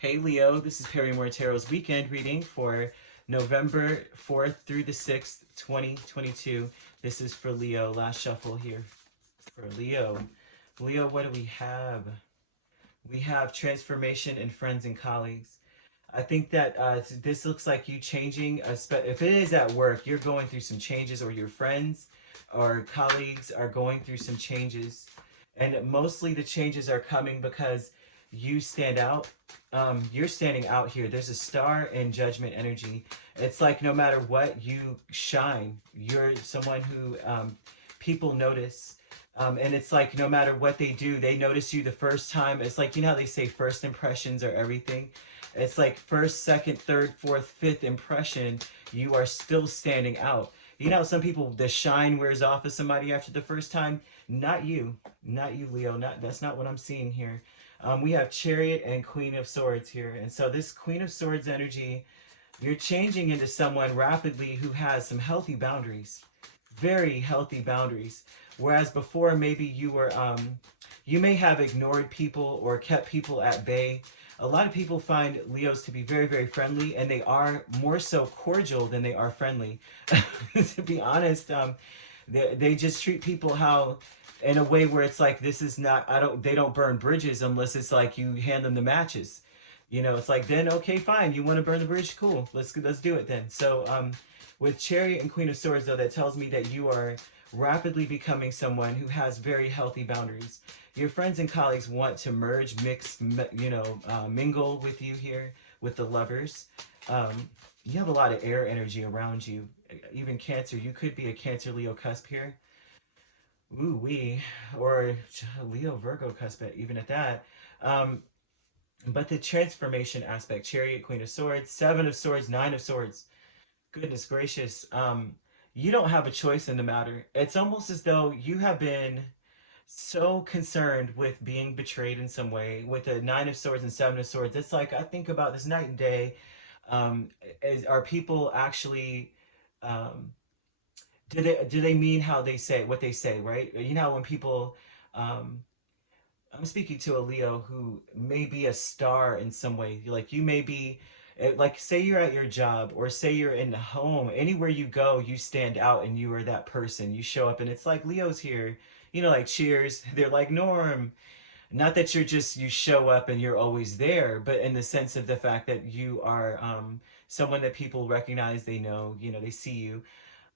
Hey Leo, this is Perrymore Tarot's weekend reading for November 4th through the 6th, 2022. This is for Leo. Last shuffle here for Leo. Leo, what do we have? We have transformation in friends and colleagues. I think that this looks like you changing. If it is at work, you're going through some changes, or your friends or colleagues are going through some changes. And mostly the changes are coming because you stand out. You're standing out here. There's a star in judgment energy. It's like no matter what, you shine. You're someone who people notice. And it's like no matter what they do, they notice you the first time. It's like, you know how they say first impressions are everything? It's like first, second, third, fourth, fifth impression, you are still standing out. You know, some people, the shine wears off of somebody after the first time. Not you. Not you, Leo. That's not what I'm seeing here. We have Chariot and Queen of Swords here. And so this Queen of Swords energy, you're changing into someone rapidly who has some healthy boundaries. Very healthy boundaries. Whereas before, maybe you were, you may have ignored people or kept people at bay. A lot of people find Leos to be very, very friendly, and they are more so cordial than they are friendly. To be honest, they just treat people how, in a way where it's like, this is not, they don't burn bridges unless it's like you hand them the matches. You know, it's like, then okay, fine, you want to burn the bridge, cool, let's do it then. So with Chariot and Queen of Swords, though, that tells me that you are rapidly becoming someone who has very healthy boundaries. Your friends and colleagues want to merge, mix, mingle with you here with the Lovers. You have a lot of air energy around you. Even Cancer, you could be a Cancer Leo cusp here. Ooh wee, or Leo Virgo cusp, even at that. But the transformation aspect, Chariot, Queen of Swords, Seven of Swords, Nine of Swords. Goodness gracious. You don't have a choice in the matter. It's almost as though you have been so concerned with being betrayed in some way with the Nine of Swords and Seven of Swords. It's like, I think about this night and day. Are people actually, um, do they mean how they say what they say, right? You know, when people, um, I'm speaking to a Leo who may be a star in some way. Like you may be, like say you're at your job or say you're in the home. Anywhere you go, you stand out and you are that person. You show up and it's like Leo's here. You know, like Cheers. They're like Norm. Not that you show up and you're always there, but in the sense of the fact that you are someone that people recognize, they know, you know, they see you,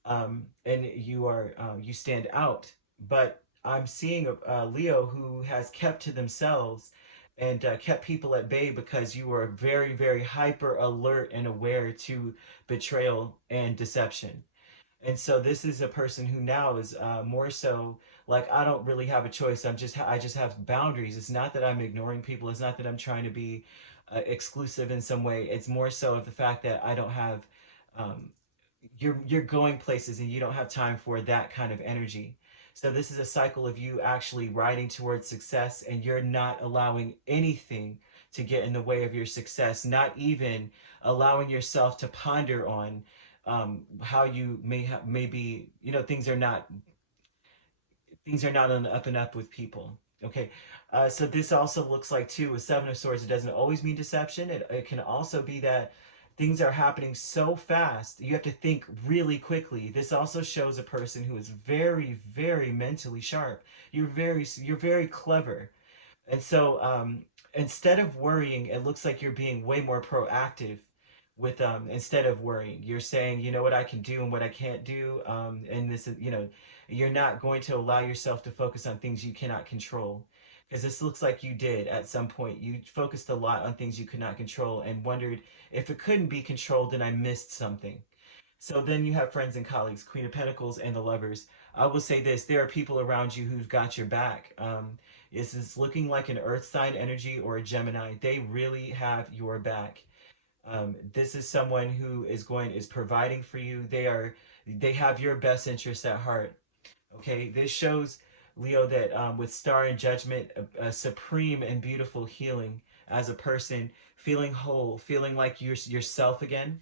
and you stand out. But I'm seeing a Leo who has kept to themselves and kept people at bay because you are very, very hyper alert and aware to betrayal and deception. And so this is a person who now is more so like, I don't really have a choice. I just have boundaries. It's not that I'm ignoring people. It's not that I'm trying to be exclusive in some way. It's more so of the fact that I don't have um, you're going places and you don't have time for that kind of energy. So this is a cycle of you actually riding towards success, and you're not allowing anything to get in the way of your success, not even allowing yourself to ponder on how you maybe, you know, things are not on the up and up with people. Okay, so this also looks like too with Seven of Swords. It doesn't always mean deception. It can also be that things are happening so fast you have to think really quickly. This also shows a person who is very, very mentally sharp. You're very clever, and so instead of worrying, it looks like you're being way more proactive with instead of worrying, you're saying, you know what I can do and what I can't do, and this is, you know, you're not going to allow yourself to focus on things you cannot control, because this looks like you did at some point. You focused a lot on things you could not control and wondered, if it couldn't be controlled, then I missed something. So then you have friends and colleagues, Queen of Pentacles and the Lovers. I will say this, there are people around you who've got your back. This is looking like an Earth sign energy or a Gemini. They really have your back. This is someone who is providing for you. They have your best interests at heart. Okay, this shows Leo that with Star and Judgment, a supreme and beautiful healing as a person, feeling whole, feeling like you're yourself again.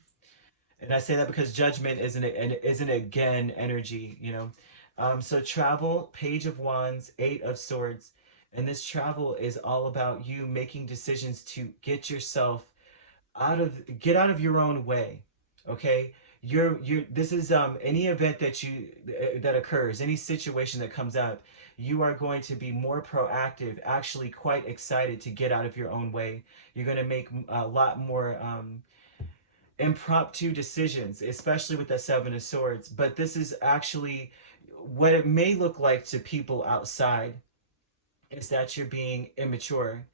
And I say that because Judgment isn't again energy, you know. So travel, Page of Wands, Eight of Swords. And this travel is all about you making decisions to get out of your own way. Okay? You're this is any event that you that occurs, any situation that comes up, you are going to be more proactive, actually quite excited to get out of your own way. You're going to make a lot more impromptu decisions, especially with the Seven of Swords. But this is actually what it may look like to people outside is that you're being immature,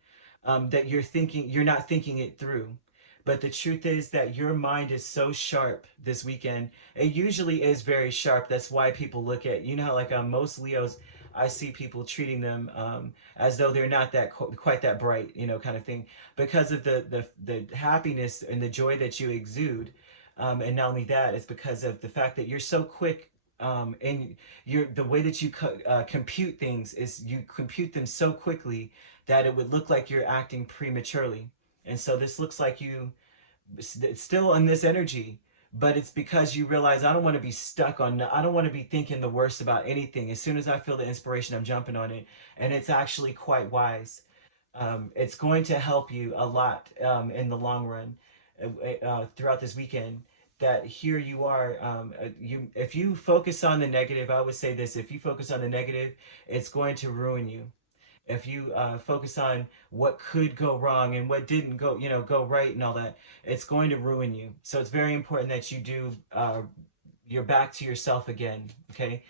that you're not thinking it through. But the truth is that your mind is so sharp this weekend. It usually is very sharp. That's why people look at, you know, how like most Leos, I see people treating them as though they're not that quite that bright, you know, kind of thing, because of the happiness and the joy that you exude. And not only that, it's because of the fact that you're so quick, and the way that you compute things is you compute them so quickly that it would look like you're acting prematurely. And so this looks like you still in this energy, but it's because you realize I don't want to be thinking the worst about anything. As soon as I feel the inspiration, I'm jumping on it. And it's actually quite wise. It's going to help you a lot in the long run throughout this weekend. That here you are, if you focus on the negative, I would say this: if you focus on the negative, it's going to ruin you. If you focus on what could go wrong and what didn't go, you know, go right and all that, it's going to ruin you. So it's very important that you do. You're back to yourself again. Okay.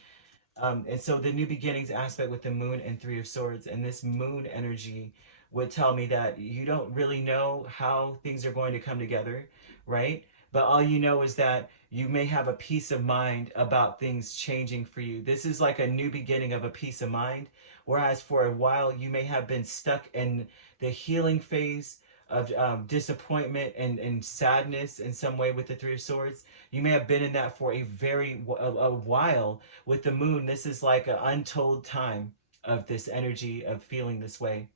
And so the new beginnings aspect with the moon and three of swords, and this moon energy would tell me that you don't really know how things are going to come together, right? But all you know is that you may have a peace of mind about things changing for you. This is like a new beginning of a peace of mind. Whereas for a while you may have been stuck in the healing phase of disappointment and sadness in some way with the three of swords. You may have been in that for a while. With the moon, this is like an untold time of this energy of feeling this way.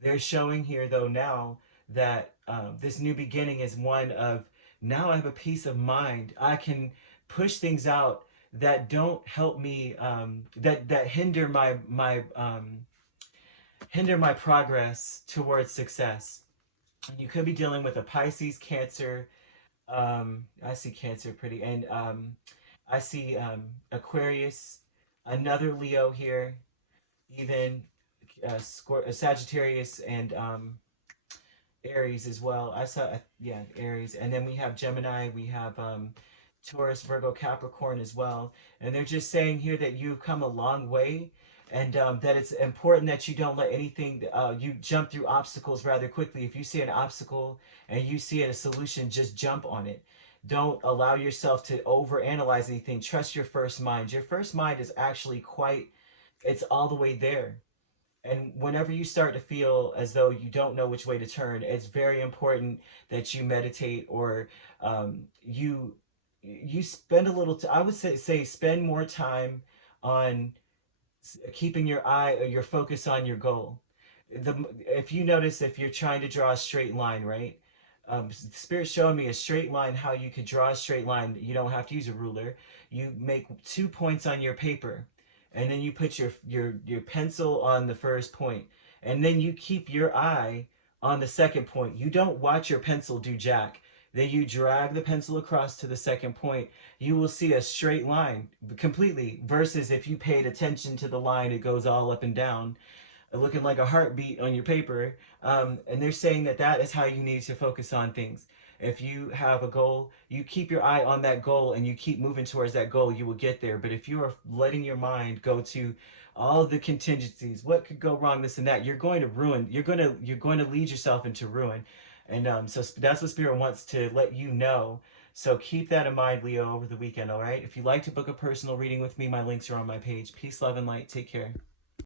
They're showing here though now that this new beginning is one of, now I have a peace of mind. I can push things out that don't help me, that hinder my progress towards success. You could be dealing with a Pisces, Cancer. I see Cancer pretty, and I see Aquarius, another Leo here, even Sagittarius and Aries as well. I saw, yeah, Aries. And then we have Gemini, we have Taurus, Virgo, Capricorn as well. And they're just saying here that you've come a long way, and that it's important that you don't let anything, you jump through obstacles rather quickly. If you see an obstacle and you see a solution, just jump on it. Don't allow yourself to overanalyze anything. Trust your first mind. Your first mind is actually it's all the way there. And whenever you start to feel as though you don't know which way to turn, it's very important that you meditate, or you spend a little I would say spend more time on keeping your eye or your focus on your goal. If you notice, if you're trying to draw a straight line, right? Spirit showing me a straight line, how you could draw a straight line. You don't have to use a ruler. You make 2 points on your paper, and then you put your pencil on the first point, and then you keep your eye on the second point. You don't watch your pencil do jack. Then you drag the pencil across to the second point. You will see a straight line completely, versus if you paid attention to the line, it goes all up and down, looking like a heartbeat on your paper. And they're saying that that is how you need to focus on things. If you have a goal, you keep your eye on that goal and you keep moving towards that goal, you will get there. But if you are letting your mind go to all of the contingencies, what could go wrong, this and that, you're going to ruin. You're going to lead yourself into ruin. And so that's what Spirit wants to let you know. So keep that in mind, Leo, over the weekend. All right. If you'd like to book a personal reading with me, my links are on my page. Peace, love, and light. Take care.